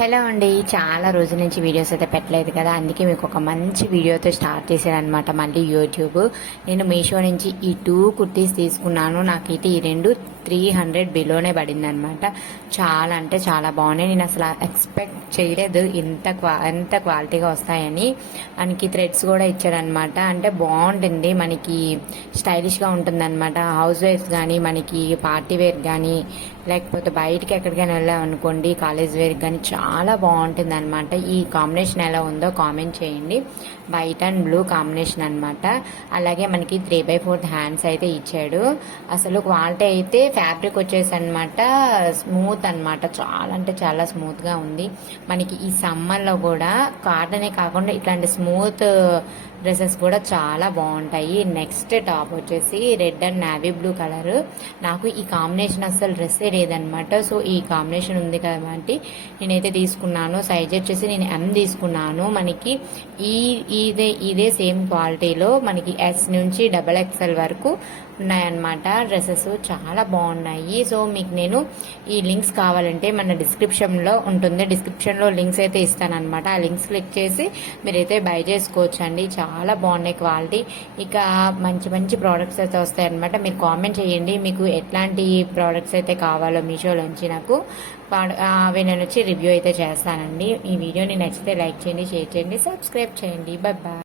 Hello అండి, చాలా రోజుల నుంచి వీడియోస్ అయితే పెట్టలేదు కదా, అందుకే మీకు ఒక మంచి వీడియోతో స్టార్ట్ చేశాను అనమాట. మళ్ళీ యూట్యూబ్ నేను మీషో నుంచి ఈ 2 కుర్తీస్ తీసుకున్నాను. నాకైతే ఈ రెండు 300 బిలోనే పడింది అనమాట. చాలా అంటే చాలా బాగున్నాయి. నేను అసలు ఎక్స్పెక్ట్ చేయలేదు ఎంత క్వాలిటీగా వస్తాయని. మనకి థ్రెడ్స్ కూడా ఇచ్చారనమాట. అంటే బాగుంటుంది, మనకి స్టైలిష్గా ఉంటుంది అనమాట. హౌస్ వైఫ్స్ కానీ, మనకి పార్టీ వేర్ కానీ, లేకపోతే బయటికి ఎక్కడికైనా వెళ్ళామనుకోండి, కాలేజ్ వేర్ కానీ చాలా బాగుంటుంది అనమాట. ఈ కాంబినేషన్ ఎలా ఉందో కామెంట్ చేయండి. వైట్ అండ్ బ్లూ కాంబినేషన్ అనమాట. అలాగే మనకి 3/4 హ్యాండ్స్ అయితే ఇచ్చాడు. అసలు క్వాలిటీ అయితే ఫ్యాబ్రిక్ వచ్చేసి అనమాట స్మూత్ అనమాట. చాలా అంటే చాలా స్మూత్ గా ఉంది. మనకి ఈ సమ్మర్ లో కూడా కాటనే కాకుండా ఇట్లాంటి స్మూత్ డ్రెస్సెస్ కూడా చాలా బాగుంటాయి. నెక్స్ట్ టాప్ వచ్చేసి red and navy blue colour. నాకు ఈ కాంబినేషన్ అసలు డ్రెస్సే లేదనమాట. సో ఈ కాంబినేషన్ ఉంది కాబట్టి నేనైతే తీసుకున్నాను. సైజ్ వచ్చేసి నేను M తీసుకున్నాను. మనకి ఇదే సేమ్ క్వాలిటీలో మనకి S నుంచి XXL వరకు ఉన్నాయన్నమాట. డ్రెస్సెస్ చాలా బాగున్నాయి. సో మీకు నేను ఈ లింక్స్ కావాలంటే మన డిస్క్రిప్షన్లో ఉంటుంది. డిస్క్రిప్షన్లో లింక్స్ అయితే ఇస్తానన్నమాట. ఆ లింక్స్ క్లిక్ చేసి మీరైతే బై చేసుకోవచ్చు అండి. చాలా బాగున్నాయి క్వాలిటీ. ఇక మంచి మంచి ప్రోడక్ట్స్ అయితే వస్తాయి అనమాట. మీరు కామెంట్ చేయండి మీకు ఎట్లాంటి ప్రోడక్ట్స్ అయితే కావాలో మీషోలోంచి. నాకు అవి నేను వచ్చి రివ్యూ అయితే చేస్తానండి. ఈ వీడియోని నచ్చితే లైక్ చేయండి, షేర్ చేయండి, సబ్స్క్రైబ్ చేయండి. Bye bye.